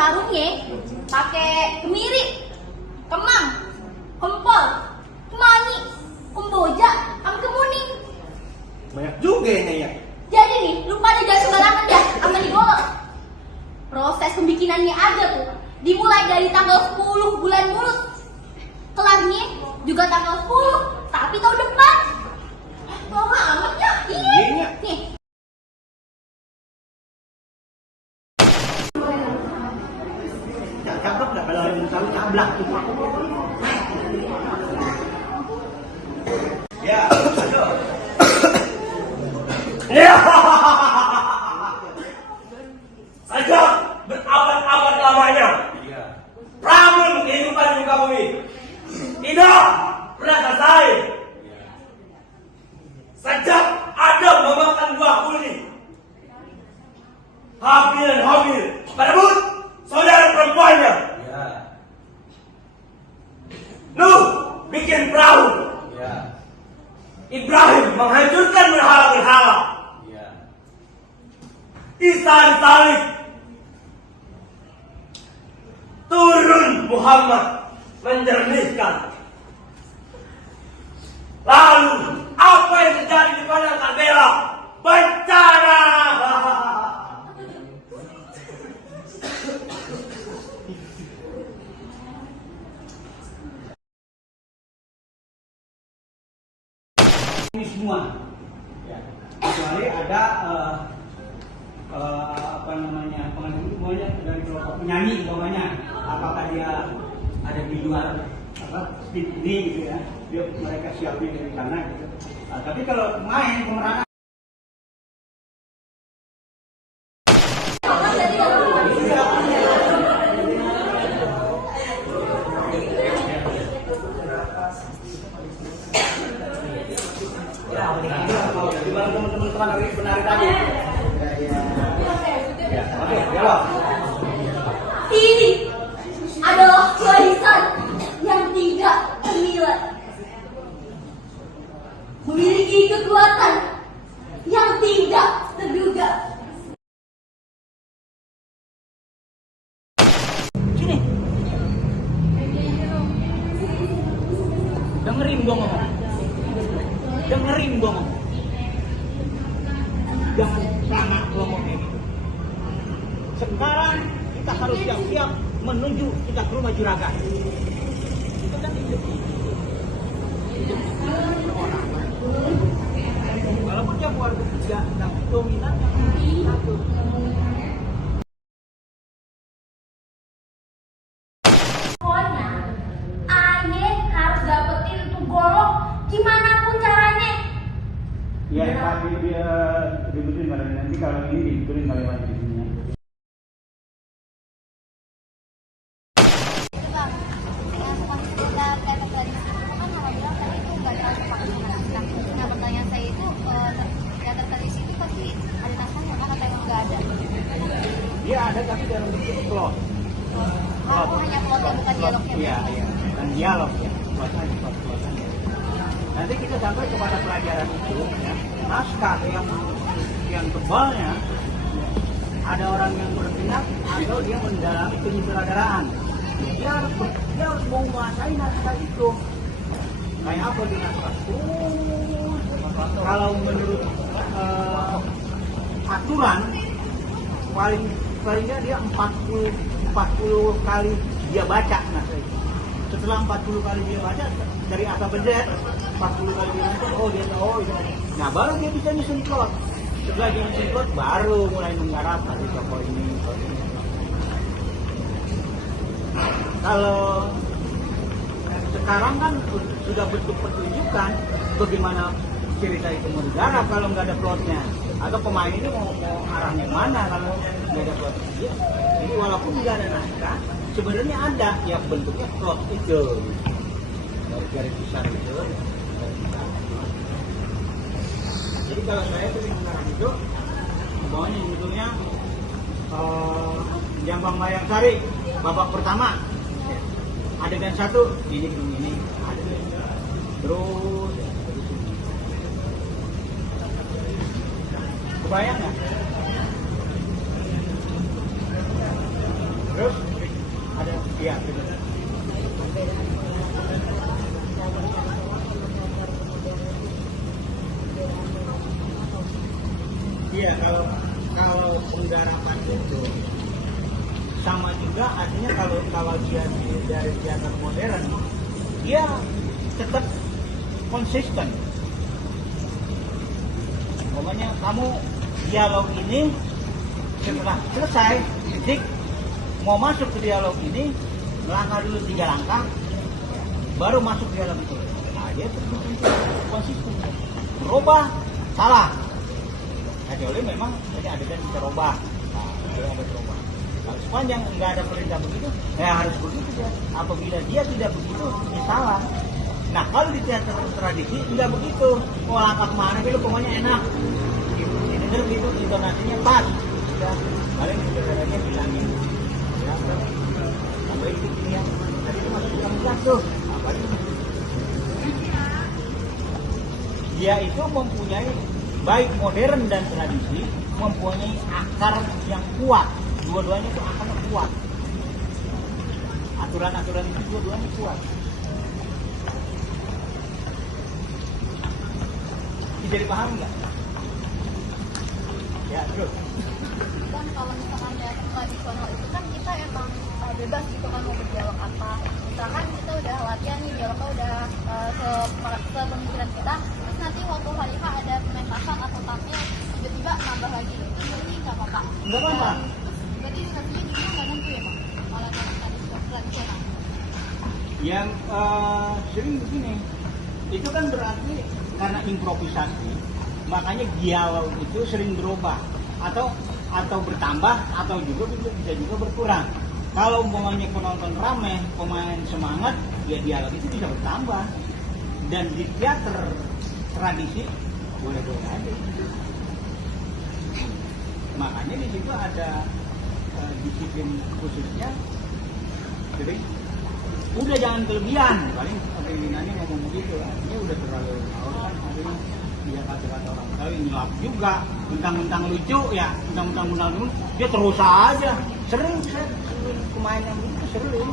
sarungnya pakai kemiri, kemang, kempol, kemangi, kemboja, sama kemuning. Banyak juga ya. Jadi nih, lu pada jangan sembarangan dah sama digolok. Proses pembikinannya aja tuh dimulai dari tanggal 10 bulan Mulut. Kelarnya juga tanggal 10, tapi tahun depan. Lama amat ya? Iya. Nih. Cakep nggak kalau orang tahu cablak gitu. Ya, aduh. Ya. Saja berabad-abad lamanya. Problem kehidupan di muka bumi tidak pernah selesai. Sejak Adam memakan buah kulini, Habil dan Habil berebut saudara perempuannya. Nuh bikin perahu. Ibrahim menghancurkan berhala-berhala. Isa disalib. Turun Muhammad menjernihkan. Lalu apa yang terjadi di padang Karbela? Bencana. Ini semua, kecuali ada apa namanya pengajuannya dari kelompok penyanyi umpamanya, apakah dia ada di luar ini gitu ya, mereka siapin dari sana gitu. Tapi kalau main pemerannya gimana teman-teman penari tadi? Ya, oke, jawab. Ini adalah warisan yang tidak ternilai, memiliki kekuatan yang tidak terduga. Sini. Dengerin gua ngomong. Jangan lama ngomong ini. Sekarang kita harus siap-siap menuju kita ke rumah juragan. Itu kan hidup. Orang. Walaupun dia keluarga tiga, tapi dominan yang satu. Pokoknya, ayah harus dapetin tuh golok gimana pun caranya. Ya, tapi dia dibeturin nanti kalau ini dibeturin kali majelisnya. Pertanyaan saya itu teater tradisi itu pasti ada naskahnya kan atau emang nggak ada? Dia ada tapi dalam bentuk plot. Oh, hanya plotnya bukan dialognya. Iya, bukan dialog ya. Plot-plotan. Nanti kita sampai kepada pelajaran itu ya. Naskah yang tebalnya ada orang yang bertindak atau dia mendalami penyutradaraan. Dia harus menguasai naskah itu. Kayak apa di naskah? Kalau menurut aturan palingnya dia 40 kali dia baca naskah itu. Setelah 40 kali dia baca dari A sampai Z, 40 kali dia nonton, dia tahu itu. Nah baru dia bisa nyusun plot. Setelah dia nyusun plot baru mulai menggarap dari tokoh ini. Kalau sekarang kan sudah bentuk pertunjukan bagaimana cerita itu menggarap kalau nggak ada plotnya, atau pemain ini mau arahnya mana kalau nggak ada plotnya. Jadi walaupun nggak ada naskah, sebenarnya ada ya bentuknya plot itu dari garis besar itu. Jadi kalau saya sering mengarang itu, bawahnya judulnya Jambang Mayang Sari babak pertama. Adegan 1 ini adegan. Terus kebayang nggak? Terus sama juga artinya kalau dia dari teater modern, dia tetap konsisten. Pokoknya kamu dialog ini setelah selesai titik mau masuk ke dialog ini, melangkah dulu 3 langkah baru masuk dialog itu. Nah, dia tetap konsisten. Berubah salah. Kecuali memang tadi adegan kita robah. Nah, itu ada berubah. Kalau sepanjang nggak ada perintah begitu, ya harus begitu ya. Apabila dia tidak begitu, ya salah. Nah, kalau di teater tradisi tidak begitu. Oh, langkah kemana gitu, pokoknya enak. Ini gitu, intonasinya pas. Ya, paling saudaranya bilangin. Ya, tambahin gitu ya. Tadi itu masuk jam tuh. Apa itu? Dia itu mempunyai baik modern dan tradisi, mempunyai akar yang kuat. Dua-duanya itu akarnya kuat. Aturan-aturan itu dua-duanya kuat. Bisa dipahami nggak? Ya, terus. Kan kalau misalkan teater tradisional itu kan kita emang bebas gitu kan mau berdialog apa. Misalkan kita udah latihan nih dialognya udah sepemikiran kita, terus nanti waktu hari H ada pemain pasang atau tampil tiba-tiba nambah lagi, itu berarti nggak apa-apa. Nggak apa-apa. Berarti sebenarnya juga nggak nentu ya Pak kalau teater tradisional. Yang sering begini, itu kan berarti karena improvisasi, makanya dialog itu sering berubah atau bertambah atau juga bisa juga berkurang. Kalau umpamanya penonton ramai, pemain semangat, ya dialog itu bisa bertambah. Dan di teater tradisi boleh-boleh aja. Makanya di situ ada disiplin khususnya. Jadi udah jangan kelebihan. Paling pimpinannya ngomong begitu, artinya udah terlalu kan, artinya dia kata-kata orang tahu nyelap juga, mentang-mentang lucu ya, mentang-mentang dia terus aja. Sering pemain yang begitu sering.